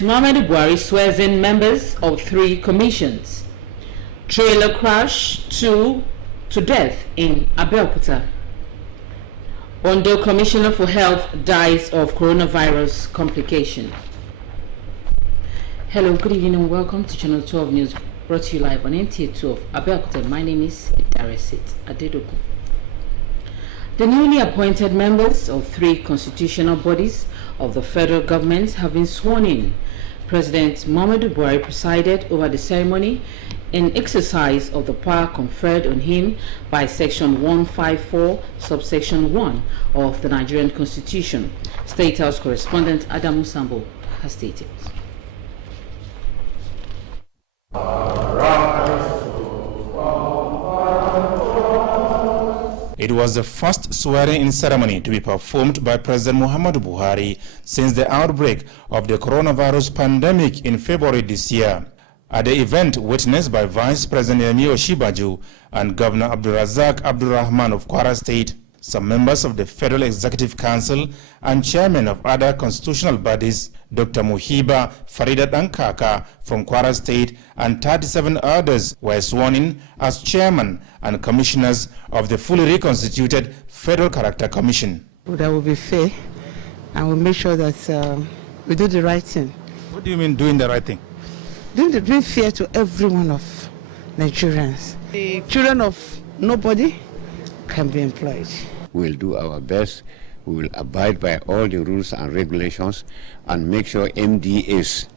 Muhammadu Buhari swears in members of 3 commissions. Trailer crash 2 to death in Abeokuta. Ondo Commissioner for Health dies of coronavirus complication. Hello, good evening and welcome to Channel 12 News, brought to you live on Nta 12 Abeokuta. My name is Nta Abeokuta. The newly appointed members of 3 constitutional bodies of the federal government have been sworn in. President Muhammadu Buhari presided over the ceremony in exercise of the power conferred on him by Section 154, subsection 1 of the Nigerian Constitution. State House correspondent Adamu Sambo has stated. It was the first swearing-in ceremony to be performed by President Muhammadu Buhari since the outbreak of the coronavirus pandemic in February this year. At the event witnessed by Vice President Yemi Osinbajo and Governor Abdulrazak Abdulrahman of Kwara State, some members of the Federal Executive Council and chairmen of other constitutional bodies, Dr. Muhiba Faridat Ankaka from Kwara State and 37 others were sworn in as chairman and commissioners of the fully reconstituted Federal Character Commission. That will be fair, and we'll make sure that we do the right thing. What do you mean doing the right thing? Doing fair to every one of Nigerians. The children of nobody can be employed. We'll do our best. We will abide by all the rules and regulations and make sure MDAs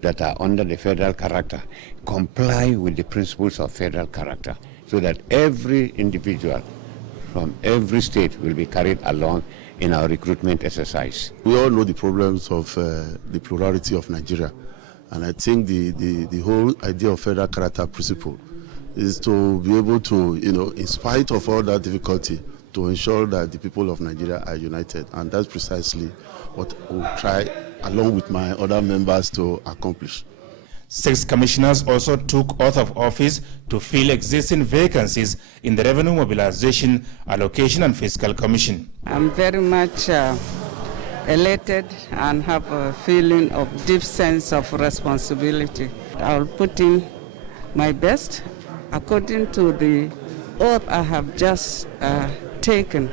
that are under the federal character comply with the principles of federal character, so that every individual from every state will be carried along in our recruitment exercise. We all know the problems of the plurality of Nigeria, and I think the whole idea of federal character principle is to be able to, in spite of all that difficulty, to ensure that the people of Nigeria are united. And that's precisely what we'll try, along with my other members, to accomplish. 6 commissioners also took oath of office to fill existing vacancies in the Revenue Mobilization, Allocation and Fiscal Commission. I'm very much elated and have a feeling of deep sense of responsibility. I'll put in my best according to the oath I have just taken,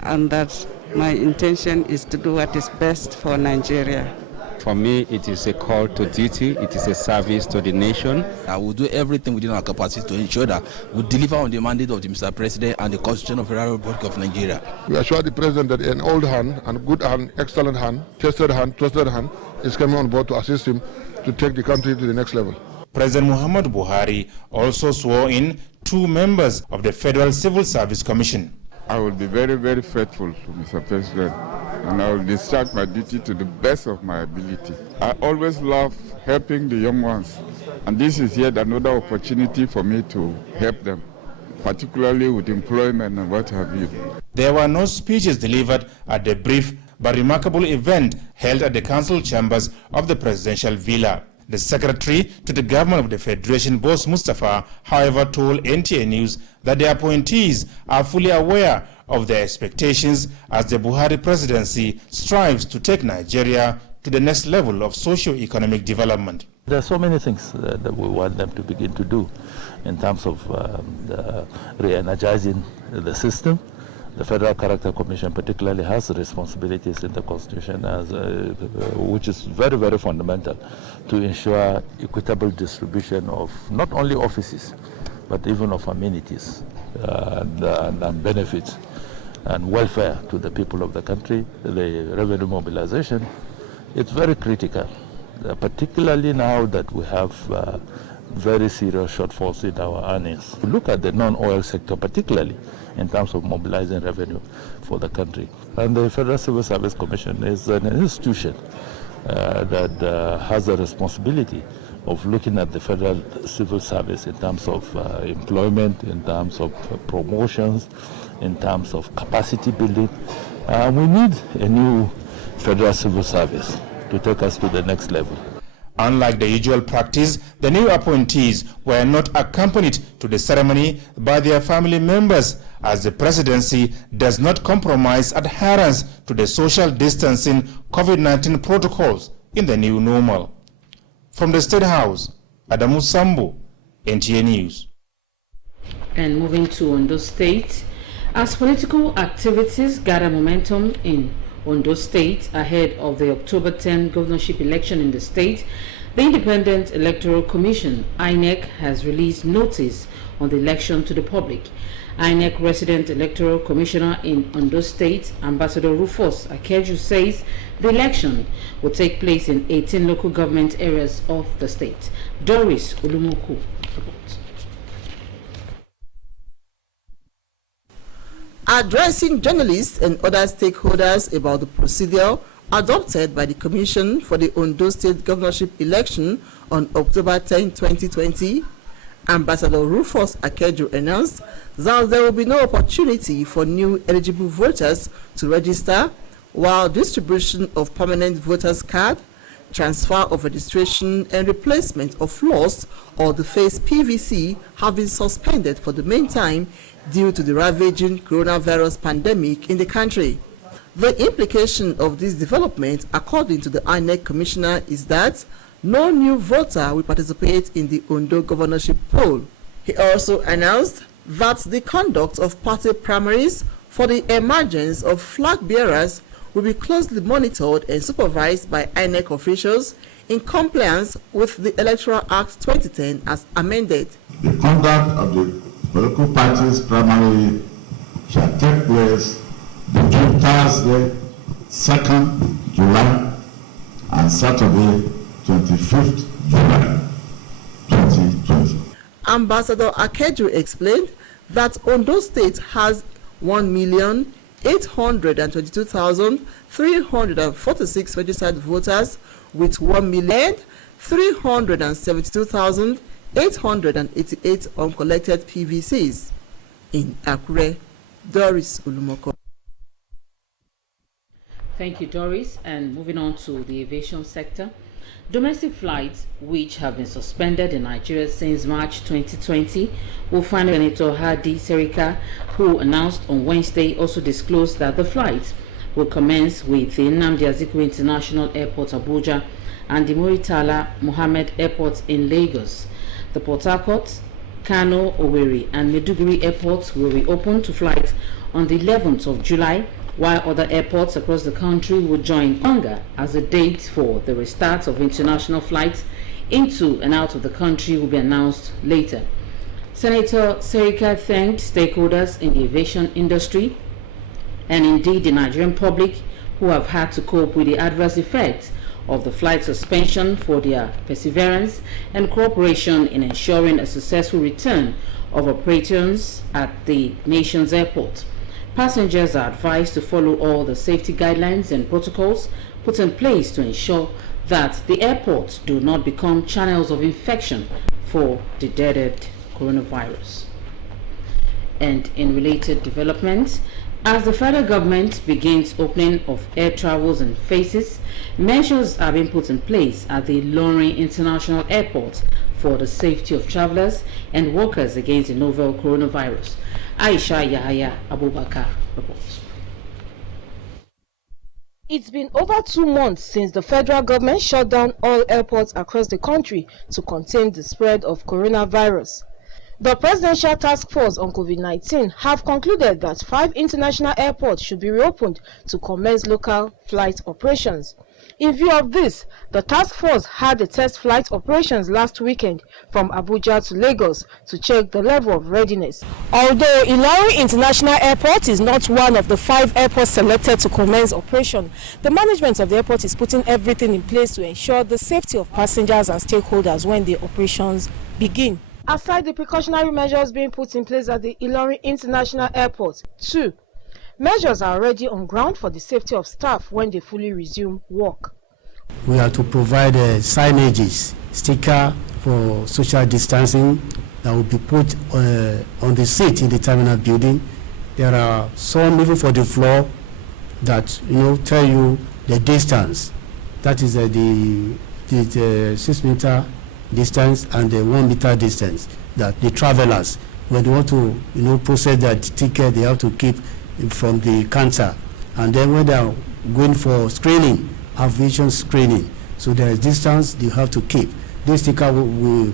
and that my intention is to do what is best for Nigeria. For me, it is a call to duty. It is a service to the nation. I will do everything within our capacity to ensure that we deliver on the mandate of the Mr. President and the Constitution of the Federal Republic of Nigeria. We assure the President that an old hand, and good hand, excellent hand, tested hand, trusted hand is coming on board to assist him to take the country to the next level. President Muhammadu Buhari also swore in 2 members of the Federal Civil Service Commission. I will be very, very faithful to Mr. President, and I will discharge my duty to the best of my ability. I always love helping the young ones, and this is yet another opportunity for me to help them, particularly with employment and what have you. There were no speeches delivered at the brief but remarkable event held at the council chambers of the presidential villa. The secretary to the government of the Federation, Boss Mustafa, however, told NTA News that the appointees are fully aware of their expectations as the Buhari presidency strives to take Nigeria to the next level of socio-economic development. There are so many things that we want them to begin to do in terms of re-energizing the system. The Federal Character Commission particularly has responsibilities in the Constitution, which is very, very fundamental to ensure equitable distribution of not only offices, but even of amenities and benefits and welfare to the people of the country. The revenue mobilization, it's very critical, particularly now that we have very serious shortfalls in our earnings. Look at the non-oil sector, particularly in terms of mobilizing revenue for the country. And the Federal Civil Service Commission is an institution that has a responsibility of looking at the federal civil service in terms of employment, in terms of promotions, in terms of capacity building. We need a new federal civil service to take us to the next level. Unlike the usual practice, the new appointees were not accompanied to the ceremony by their family members, as the presidency does not compromise adherence to the social distancing COVID-19 protocols in the new normal. From the State House, Adamu Sambo, NTA News. And moving to Ondo State, as political activities gather momentum in Ondo State ahead of the October 10 governorship election in the state, the Independent Electoral Commission, INEC, has released notice on the election to the public. INEC Resident Electoral Commissioner in Ondo State, Ambassador Rufus Akeju, says the election will take place in 18 local government areas of the state. Doris Ulumoku reports. Addressing journalists and other stakeholders about the procedure adopted by the Commission for the Ondo State governorship election on October 10, 2020, Ambassador Rufus Akeju announced that there will be no opportunity for new eligible voters to register, while distribution of permanent voters card, transfer of registration and replacement of lost or defaced PVC have been suspended for the meantime due to the ravaging coronavirus pandemic in the country. The implication of this development, according to the INEC Commissioner, is that no new voter will participate in the Ondo governorship poll. He also announced that the conduct of party primaries for the emergence of flag bearers will be closely monitored and supervised by INEC officials in compliance with the Electoral Act 2010 as amended. The conduct of the political parties primary shall take place between Thursday, 2nd July and Saturday, 25th July 2020. Ambassador Akeju explained that Ondo State has 1,822,346 registered voters with 1,372,888 uncollected PVCs. In Akure, Doris Ulumoko. Thank you, Doris. And moving on to the aviation sector. Domestic flights, which have been suspended in Nigeria since March 2020, will find Senator Hadi Serika, who announced on Wednesday, also disclosed that the flights will commence with the Nnamdi Azikiwe International Airport, Abuja, and the Muritala Mohammed Airport in Lagos. The Port Harcourt, Kano, Owerri, and Maiduguri airports will reopen to flights on the 11th of July, while other airports across the country will join longer as the date for the restart of international flights into and out of the country will be announced later. Senator Serika thanked stakeholders in the aviation industry and indeed the Nigerian public who have had to cope with the adverse effects of the flight suspension for their perseverance and cooperation in ensuring a successful return of operations at the nation's airport. Passengers are advised to follow all the safety guidelines and protocols put in place to ensure that the airports do not become channels of infection for the dreaded coronavirus. And in related developments, as the federal government begins opening of air travels and phases, measures are being put in place at the Ilorin International Airport for the safety of travelers and workers against the novel coronavirus. Aisha Yahaya Abubakar reports. It's been over 2 months since the federal government shut down all airports across the country to contain the spread of coronavirus. The Presidential Task Force on COVID-19 have concluded that 5 international airports should be reopened to commence local flight operations. In view of this, the task force had the test flight operations last weekend from Abuja to Lagos to check the level of readiness. Although Ilorin International Airport is not one of the 5 airports selected to commence operation, the management of the airport is putting everything in place to ensure the safety of passengers and stakeholders when the operations begin. Aside the precautionary measures being put in place at the Ilorin International Airport, 2 measures are already on ground for the safety of staff when they fully resume work. We are to provide signages, sticker for social distancing that will be put on the seat in the terminal building. There are some even for the floor that tell you the distance. That is the 6-meter distance and the 1-meter distance that the travelers, when they want to process their ticket, they have to keep from the counter. And then when they are going for screening, aviation screening, So there is distance you have to keep. This sticker will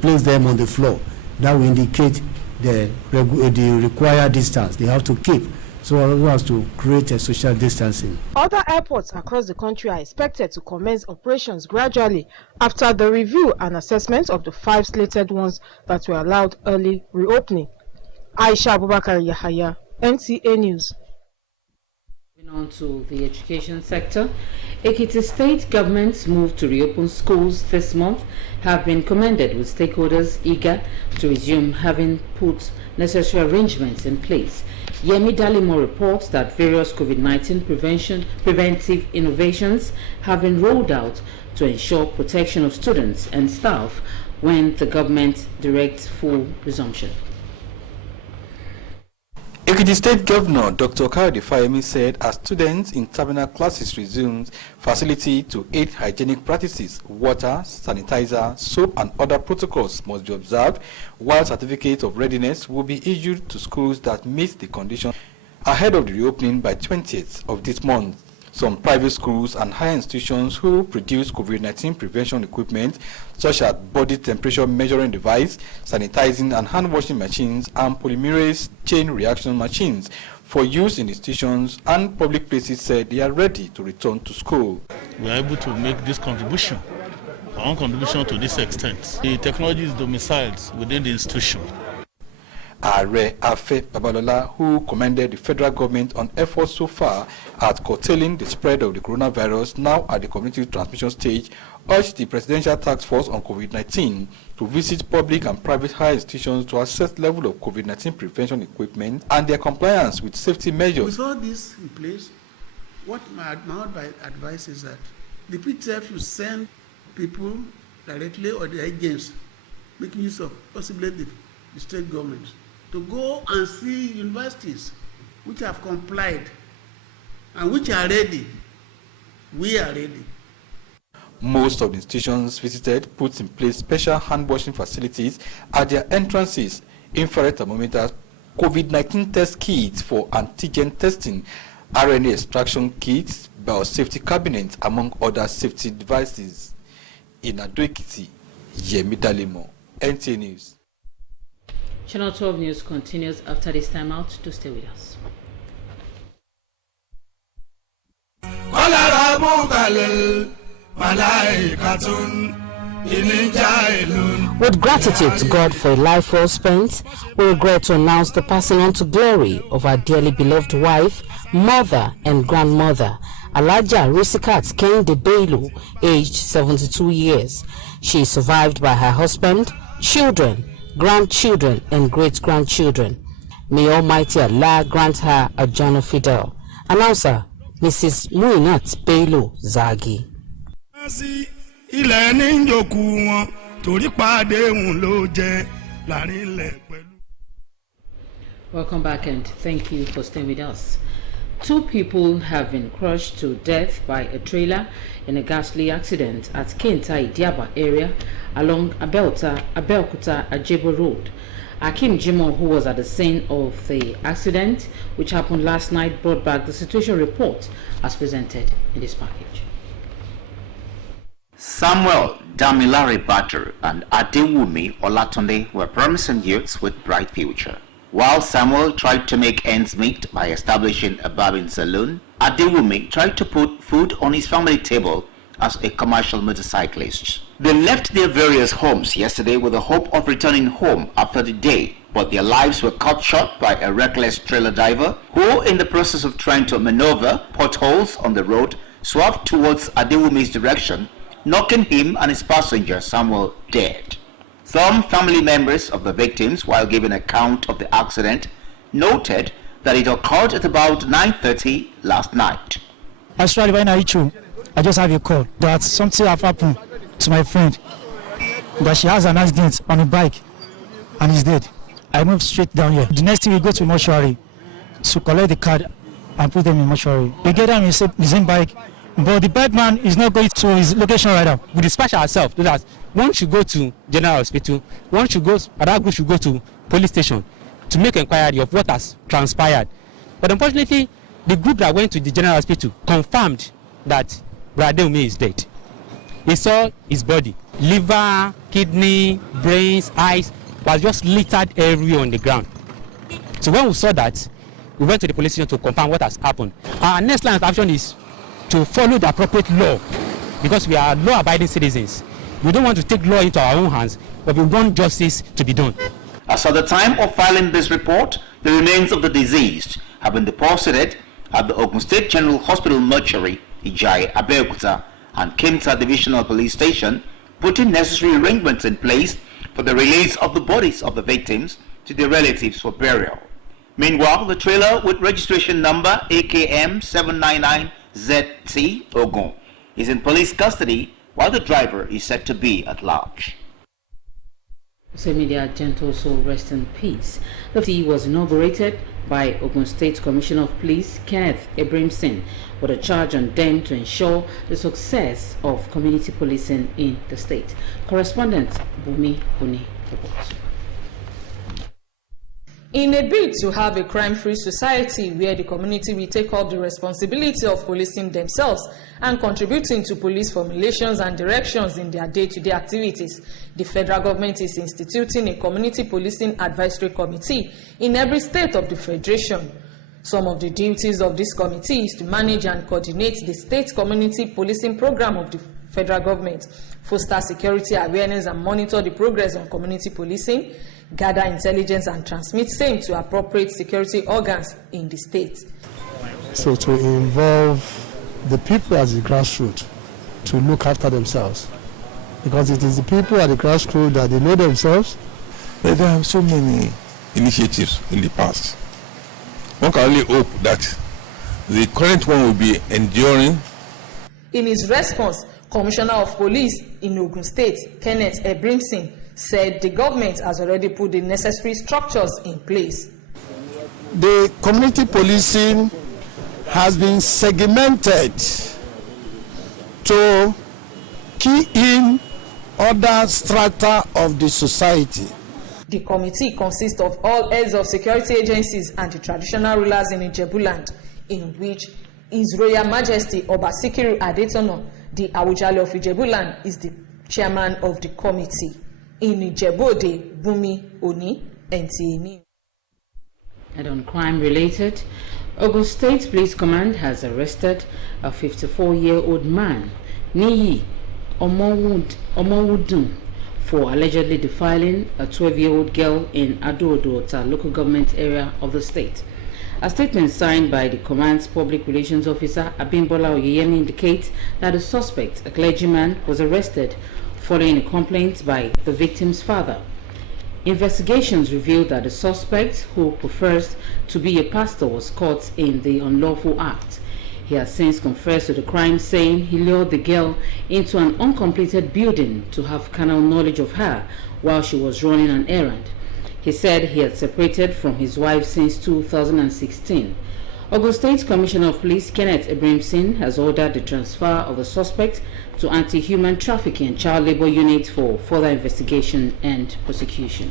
place them on the floor. That will indicate the required distance they have to keep. So one has to create a social distancing. Other airports across the country are expected to commence operations gradually after the review and assessment of the 5 slated ones that were allowed early reopening. Aisha Abubakar Yahaya, NTA News. Moving on to the education sector, Ekiti State government's move to reopen schools this month have been commended, with stakeholders eager to resume, having put necessary arrangements in place. Yemi Dalimo reports that various COVID-19 preventive innovations have been rolled out to ensure protection of students and staff when the government directs full resumption. Ekiti State Governor Dr. Kayode Fayemi said as students in terminal classes resumes, facility to aid hygienic practices, water, sanitizer, soap and other protocols must be observed, while certificates of readiness will be issued to schools that meet the conditions ahead of the reopening by 20th of this month. Some private schools and higher institutions who produce COVID-19 prevention equipment such as body temperature measuring device, sanitizing and hand washing machines and polymerase chain reaction machines for use in institutions and public places said they are ready to return to school. We are able to make this contribution, our own contribution to this extent. The technology is domiciled within the institution. Are Afe Babalola, who commended the federal government on efforts so far at curtailing the spread of the coronavirus now at the community transmission stage, urged the Presidential Task Force on COVID-19 to visit public and private higher institutions to assess the level of COVID-19 prevention equipment and their compliance with safety measures. With all this in place, what my advice is that the PTF should send people directly or the agents making use of possibly the state government to go and see universities which have complied and which are ready. We are ready. Most of the institutions visited put in place special hand washing facilities at their entrances, infrared thermometers, COVID-19 test kits for antigen testing, RNA extraction kits, biosafety cabinets, among other safety devices. In Ado-Ekiti, Yemi Dalimo, NTA News. Channel 12 News continues after this time out. To stay with us. With gratitude to God for a life well spent, we regret to announce the passing on to glory of our dearly beloved wife, mother and grandmother, Alaja Risikat Kende Belu, aged 72 years. She is survived by her husband, children, grandchildren and great-grandchildren. May Almighty Allah grant her a journey fidel. Announcer, Mrs. Muinat Belu Zagi. Welcome back and thank you for staying with us. 2 people have been crushed to death by a trailer in a ghastly accident at Nta Abeokuta area along Abeokuta Ajebo Road. Akim Jimo, who was at the scene of the accident, which happened last night, brought back the situation report as presented in this package. Samuel Damilare Batter and Adewumi Olatunde were promising youths with bright future. While Samuel tried to make ends meet by establishing a barbing saloon, Adewumi tried to put food on his family table as a commercial motorcyclist. They left their various homes yesterday with the hope of returning home after the day, but their lives were cut short by a reckless trailer driver who, in the process of trying to maneuver potholes on the road, swerved towards Adewumi's direction, knocking him and his passenger Samuel dead. Some family members of the victims, while giving account of the accident, noted that it occurred at about 9:30 last night. Actually, when I reach home, I just have a call that something have happened to my friend, that she has an accident on a bike and is dead. I moved straight down here. The next thing we go to mortuary to collect the card and put them in mortuary. We get them in the same bike, but the bike man is not going to his location right now. We dispatch ourselves so that one should go to general hospital, one should go, another group should go to police station to make inquiry of what has transpired. But unfortunately, the group that went to the general hospital confirmed that Bradewumi is dead. he saw his body. Liver, kidney, brains, eyes was just littered everywhere on the ground. So when we saw that, we went to the police station to confirm what has happened. Our next line of action is to follow the appropriate law, because we are law-abiding citizens. We don't want to take law into our own hands, but we want justice to be done. As at the time of filing this report, the remains of the deceased have been deposited at the Ogun State General Hospital mortuary, Nta Abeokuta, and Nta Divisional Police Station, putting necessary arrangements in place for the release of the bodies of the victims to their relatives for burial. Meanwhile, the trailer with registration number AKM 799ZT Ogun is in police custody, while the driver is said to be at large. Media gentle soul, rest in peace. The FT was inaugurated by Ogun State Commissioner of Police Kenneth Abrimson with a charge on them to ensure the success of community policing in the state. Correspondent Bumi Oni reports. In a bid to have a crime-free society where the community will take up the responsibility of policing themselves and contributing to police formulations and directions in their day-to-day activities, the federal government is instituting a community policing advisory committee in every state of the federation. Some of the duties of this committee is to manage and coordinate the state community policing program of the federal government, foster security awareness and monitor the progress on community policing, gather intelligence and transmit same to appropriate security organs in the state. So to involve the people as the grassroots to look after themselves, because it is the people at the grassroots that they know themselves. There are so many initiatives in the past. One can only hope that the current one will be enduring. In his response, Commissioner of Police in Ogun State, Kenneth Abrimson, said the government has already put the necessary structures in place. The community policing has been segmented to key in other strata of the society. The committee consists of all heads of security agencies and the traditional rulers in Ijebuland, in which His Royal Majesty Oba Sikiru Adetono, the Awujale of Ijebuland, is the chairman of the committee. In Ijebode, Bumi Oni, Nta. And on crime related, Ogun State Police Command has arrested a 54-year-old man, Niyi Omowudun, for allegedly defiling a 12-year-old girl in Abeokuta local government area of the state. A statement signed by the command's public relations officer, Abimbola Oyeyemi, indicates that the suspect, a clergyman, was arrested following a complaint by the victim's father. Investigations revealed that the suspect, who prefers to be a pastor, was caught in the unlawful act. He has since confessed to the crime, saying he lured the girl into an uncompleted building to have carnal knowledge of her while she was running an errand. He said he had separated from his wife since 2016. Ogun State Commissioner of Police Kenneth Abrimson has ordered the transfer of the suspect to Anti-Human Trafficking and Child Labor Unit for further investigation and prosecution.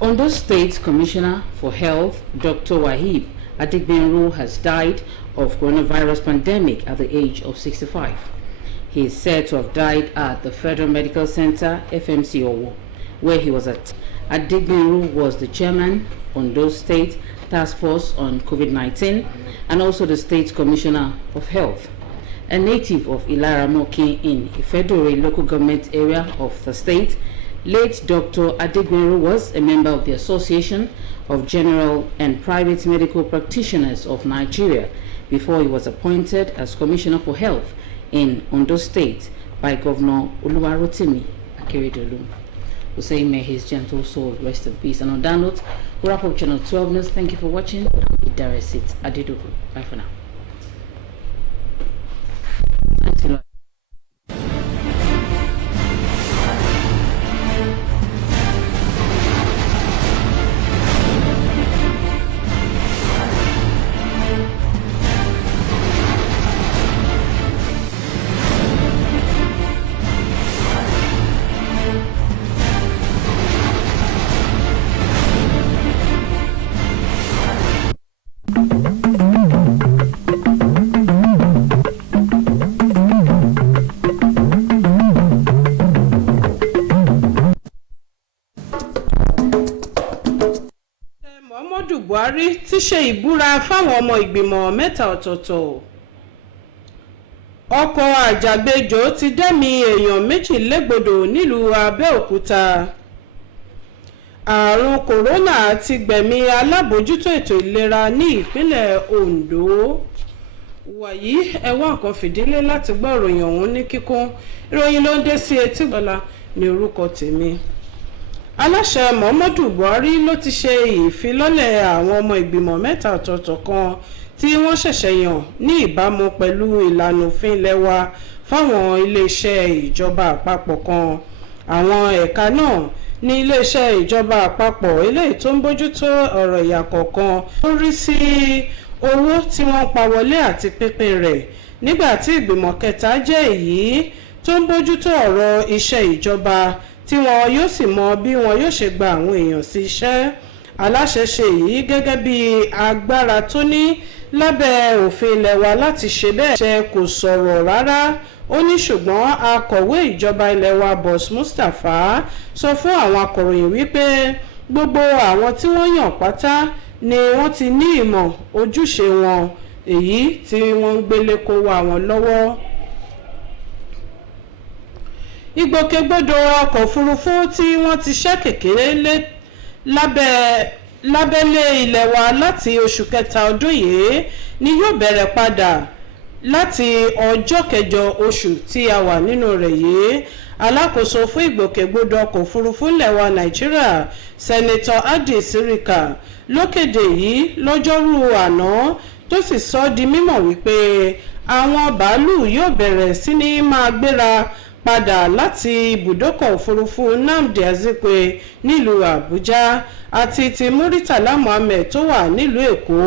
Ondo State Commissioner for Health, Dr. Wahib Adigbenro, has died of coronavirus pandemic at the age of 65. He is said to have died at the Federal Medical Center, FMC Owo, where he was at. Adigbenro was the chairman Ondo State Task Force on COVID-19 and also the State Commissioner of Health. A native of Ilaramoki in Ifedore local government area of the state, late Dr. Adigbenro was a member of the Association of General and Private Medical Practitioners of Nigeria before he was appointed as Commissioner for Health in Ondo State by Governor Oluwarotimi Akeredolu. We say may his gentle soul rest in peace. And on that note, we wrap up Channel 12 News. Thank you for watching. I'm Nta Abeokuta. Bye for now. Thanks a lot. Muhammadu Buhari ti ṣe ìbúra fáwọn ọmọ ìgbìmọ̀ mẹ́ta ọ̀tọ̀ọ̀tọ̀. Ọkọ̀ àjàgbéjò ti dẹ́mi èèyàn méjì légbodò nílùú Abẹ́òkúta. Àrùn kòrónà ti gbẹ̀mí alábòójútó ètò ìlera ní ìpínlẹ̀ Ondo. Wàyí ẹ wá nǹkan fìdílé láti gbọ́ ìròyìn ọ̀hún ní kíkún. Ìròyìn ló ń dé sí etí gbọ́lá ní orúkọ tèmi. Aláṣẹ Muhammadu Buhari ló ti ṣe ìfilọ́lẹ̀ àwọn ọmọ ìgbìmọ̀ mẹ́ta ọ̀tọ̀ọ̀tọ̀ kan tí wọ́n ṣẹ̀ṣẹ̀ yàn ní ìbámu pẹ̀lú ìlànà òfin ilẹ̀ wa fáwọn iléeṣẹ́ ìjọba àpapọ̀ kan. Àwọn ẹ̀ka náà ní iléeṣẹ́ ìjọba àpapọ̀ eléyìí tó ń bójútó ọ̀rọ̀ ìyà kọ̀ọ̀kan tó rí sí owó tí wọ́n pa wọlé àti pínpín rẹ̀, nígbà tí ìgbìmọ̀ kẹta jẹ́ èyí tó ń bójútó ọ̀rọ̀ iṣẹ́ ìjọba tí wọn yóò sì mọ bí wọn yóò ṣe gba àwọn èèyàn sí iṣẹ́. Aláṣẹ ṣe èyí gẹ́gẹ́ bí agbára tó ní lábẹ́ òfin ilẹ̀ wa láti ṣe bẹ́ẹ̀. Ṣe kò sọ̀rọ̀ rárá. Ó ní ṣùgbọ́n akọ̀wé ìjọba ilẹ̀ wa Boss Mustapha sọ fún àwọn akọ̀ròyìn wípé gbogbo àwọn tí wọ́n yàn pátá ni wọ́n ti ní ìmọ̀ ojúṣe wọn èyí tí wọ́n ń gbélé kó wa wọn lọ́wọ́. Ìgbòkègbodò ọkọ̀ òfurufú tí wọ́n ti ṣẹ́ kékeré lábẹ́lé ilẹ̀ wa láti oṣù kẹta ọdún yìí ni yóò bẹ̀rẹ̀ padà láti ọjọ́ kẹjọ oṣù tí a wà nínú rẹ̀ yìí. Alákòóso fún ìgbòkègbodò ọkọ̀ òfurufú ilẹ̀ wa Nàìjíríà Senator Adi Sirika ló kéde yìí lọ́jọ́rú àná tó sì sọ di mímọ̀ wípé àwọn bàálù yóò bẹ̀rẹ̀ sí ní máa gbéra padà láti ibùdókọ̀ òfurufú Nnamdi Azikiwe nílùú Àbújá àti ti Muritala Muhammed tó wà nílùú Èkó.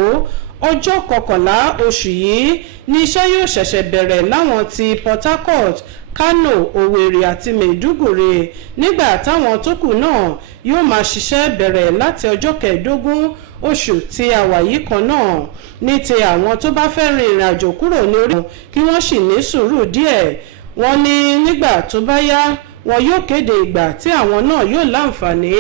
Ọjọ́ 11 oṣù yìí ní iṣẹ́ yóò ṣẹ̀ṣẹ̀ bẹ̀rẹ̀ láwọn ti Port Harcourt, Kano, Owerri àti Maiduguri, nígbà táwọn tó kù náà yóò máa ṣiṣẹ́ bẹ̀rẹ̀ láti ọjọ́ 15 oṣù tí a wà yìí kan náà. Ní ti àwọn tó bá fẹ́ rin ìrìn àjò kúrò ní orí kí wọ́n sì ní sùúrù díẹ̀. Wọ́n ní nígbà tó bá yá wọn yóò kéde ìgbà tí àwọn náà yóò láǹfààní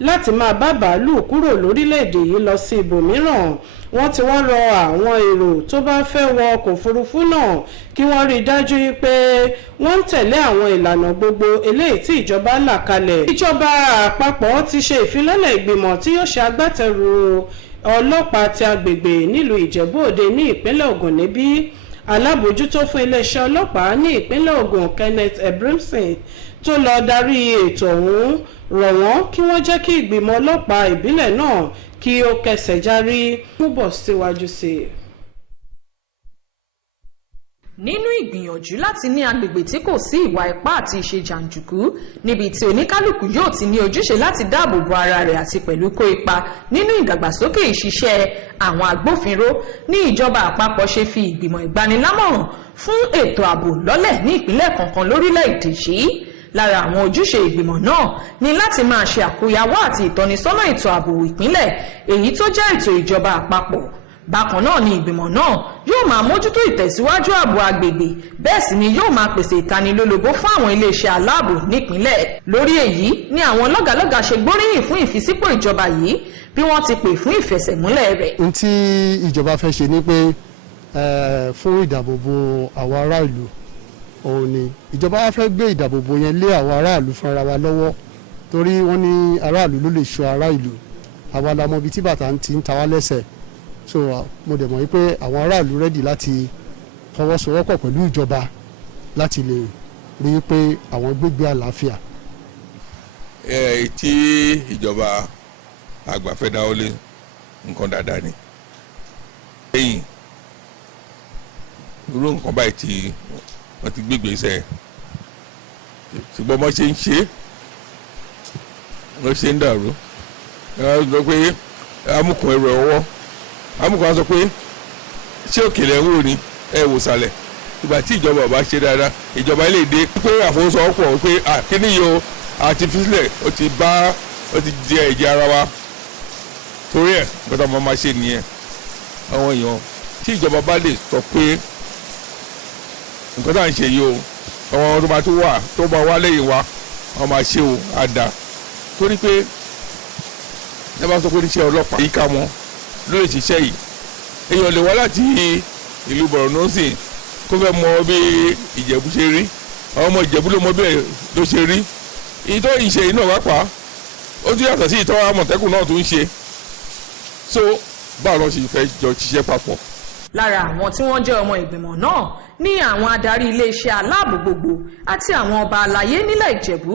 láti máa bá bàálù kúrò lórílẹ̀‐èdè yìí lọ sí ibòmíràn. Wọ́n ti wá rọ àwọn èrò tó bá fẹ́ wọ ọkọ̀ òfurufú náà kí wọ́n rí i dájú pé wọ́n ń tẹ̀lé àwọn ìlànà gbogbo eléyìí tí ìjọba là kalẹ̀. Ìjọba àpapọ̀ ti ṣe ìfilọ́lẹ̀ ìgbìmọ̀ tí yóò ṣe agbátẹrù ọlọ́pàá ti agbègbè nílùú Ìjẹ̀bú-Òde ní ìpínlẹ̀ Ògùn níbí. Alábòójútó fún iléeṣẹ́ ọlọ́pàá ní ìpínlẹ̀ Ògùn Kenneth Ebrimson tó lọ darí ètò ọ̀hún rọ̀ wọ́n kí wọ́n jẹ́ kí ìgbìmọ̀ ọlọ́pàá ìbílẹ̀ náà kí ó kẹsẹ̀ járí múbọ̀ síwájú sí i. Nínú ìgbìyànjú láti ní agbègbè tí kò sí ìwà ipá àti ìṣe jàǹdùkú níbi tí oníkálùkù yóò ti ní ojúṣe láti dáàbò bo ara rẹ̀ àti pẹ̀lú kó ipa nínú ìdàgbàsókè ìṣiṣẹ́ àwọn agbófinró ní ìjọba àpapọ̀ ṣe fi ìgbìmọ̀ ìgbanilámọ̀ràn fún ètò ààbò lọ́lẹ̀ ní ìpínlẹ̀ kọ̀ọ̀kan lórílẹ̀-èdè yìí. Lára àwọn ojúṣe ìgbìmọ̀ náà ni láti máa ṣe àkóyawọ́ àti ìtọ́nisọ́nà ètò ààbò ìpínlẹ̀ èyí tó jẹ́ ètò ìjọba àpapọ̀. Bákan náà ni ìgbìmọ̀ náà yóò máa mójútó ìtẹ̀síwájú ààbò agbègbè, bẹ́ẹ̀ sì ni yóò máa pèsè ìtanilólobó fún àwọn iléeṣẹ́ aláàbò nípìnlẹ̀. Lórí èyí ni àwọn lọ́gàlọ́gà ṣe gbóríyìn fún ìfisípò ìjọba yìí bí wọ́n ti pè fún ìfẹsẹ̀múlẹ̀ rẹ̀. Ohun tí ìjọba fẹ́ ṣe ni pé fún ìdáàbòbò àwọn ará ìlú òun ni ìjọba wa fẹ́ gbé ìdáàbòbò yẹn lé àwọn aráàlú fúnra wa lọ́wọ́, torí wọ́n ní aráàlú ló lè ṣọ́ ará ìlú. Àwa la mọ ibi tí bàtà ti ń ta wá lẹ́sẹ̀. So mo dẹ̀ mọ̀ wípé àwọn aráàlú rẹ́dì láti fọwọ́sowọ́pọ̀ pẹ̀lú ìjọba láti lè rí i pé àwọn gbégbé àlàáfíà. Tí ìjọba àgbà fẹ́ dáwọ́lé nǹkan dáadáa ni. Lẹ́yìn irú nǹkan báyìí tí wọ́n ti gbégbé iṣẹ́ ṣùgbọ́n wọ́n ṣe ń ṣe wọ́n ṣe ń dàrú. Wọ́n sọ pé amúkùn ẹrù ọwọ́ amúkùn wa sọ pé ṣé òkèlè ń wò ni ẹ wò sàlẹ̀. Ìgbà tí ìjọba ọba ṣe dáadáa ìjọba ilé ìdè pé àfọwọ́sowọ́pọ̀ pé kíní yìí o àti fisílẹ̀ ó ti di ẹ̀jẹ̀ ara wa torí ẹ̀ gbọ́dọ̀ máa ma ṣe nìyẹn. Àwọn èèyàn tí ìjọba bá lè sọ pé nǹkan tá à ń ṣe yìí o àwọn tó máa tó wà tó máa wá lẹ́yìn wa wọ́n máa ṣe o àdá torí pé ẹ bá sọ pé níṣẹ́ ọlọ́pàá yìí ká mọ́ ló lè ṣiṣẹ́ yìí èèyàn lè wá láti ìlú Borno sí kó fẹ́ mọ bí Ìjẹ̀bú ṣe rí àwọn ọmọ Ìjẹ̀bú ló mọ bí ló ṣe rí ìtọ́ ìṣe yìí náà wá pa ó tún yàtọ̀ sí ìtọ́ Àmọ̀tẹ́kùn náà tó ń ṣe so báwo ló ṣe fẹ́ jọ ṣiṣẹ́ papọ̀. lára àwọn tí wọ́n jẹ́ ọmọ ìgbìmọ̀ náà ní àwọn adarí iléeṣẹ́ aláàbò gbogbo àti àwọn ọba aláyé nílẹ̀ Ìjẹ̀bú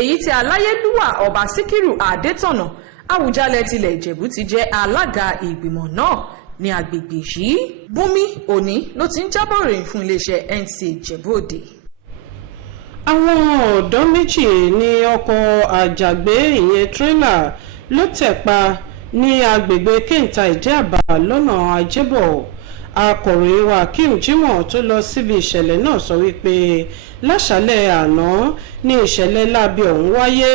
èyí tí aláyélúwà ọba Síkírù Adétọ̀nà Àwùjalẹ̀ tilẹ̀ Ìjẹ̀bú ti jẹ́ alága ìgbìmọ̀ náà ní agbègbè yìí. Bùnmi Òní ló ti ń jábọ̀ ròyìn fún iléeṣẹ́ NTA Ìjẹ̀bú Òde. àwọn ọ̀dọ́ méjì ní ọkọ̀ àjàgbé ìyẹn tírélà ló tẹ̀ pa ní agbègbè Nta Abeokuta lọ́nà Ajébọ̀. Akọ̀ròyìn wa Akeem Jimoh tó lọ síbi ìṣẹ̀lẹ̀ náà sọ wípé láṣálẹ̀ àná ní ìṣẹ̀lẹ̀ láabi ọ̀hún wáyé.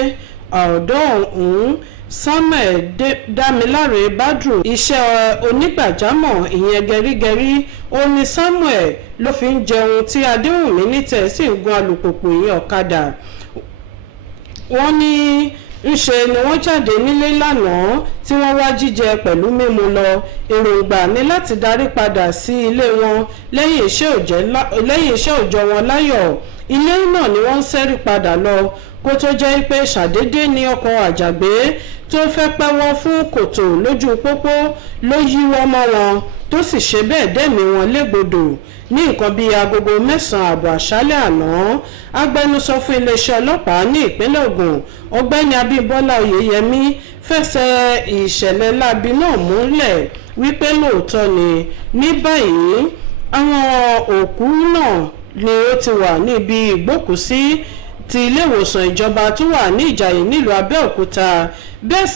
ọ̀dọ́ ọ̀hún Samuel Damilare Badru iṣẹ́ onígbàjámọ̀ ìyẹn gẹrígẹrí ó ní Samuel ló fi ń jẹun tí Adéwùnmí nítẹ̀ sì ń gun alùpùpù ìyẹn ọ̀kadà. wọ́n ní ńṣe ni wọ́n jáde nílé lánàá tí wọ́n wá jíjẹ pẹ̀lú mímu lọ. èròǹgbà ní láti darí padà sí ilé wọn lẹ́yìn iṣẹ́ òòjọ́ wọn láyọ̀. ilé náà ni wọ́n ń ṣẹ́rí padà lọ kó tó jẹ́ pé ṣàdédé ní ọkọ̀ àjàgbé tó fẹ́ pẹ́wọ́ fún kòtò lójú pópó ló yíwọ́ mọ́ wọn tó sì ṣe bẹ́ẹ̀ dẹ́mi wọn légbodò. ní nǹkan bíi agogo 9:00 àṣálẹ́ àná agbẹnusọ fún iléeṣẹ́ ọlọ́pàá ní ìpínlẹ̀ Ògùn ọ̀gbẹ́ni Abímbọ́lá Oyèyẹmí fẹsẹ̀ ìṣẹ̀lẹ̀ láabi náà múlẹ̀ wípé lóòótọ́ ni. ní báyìí àwọn òkú náà ni ó ti wà níbi ìgbókùsí ti ilé ìwòsàn ìjọba tó wà ní Ìjàyè nílùú Abẹ́òkúta bẹ́ẹ̀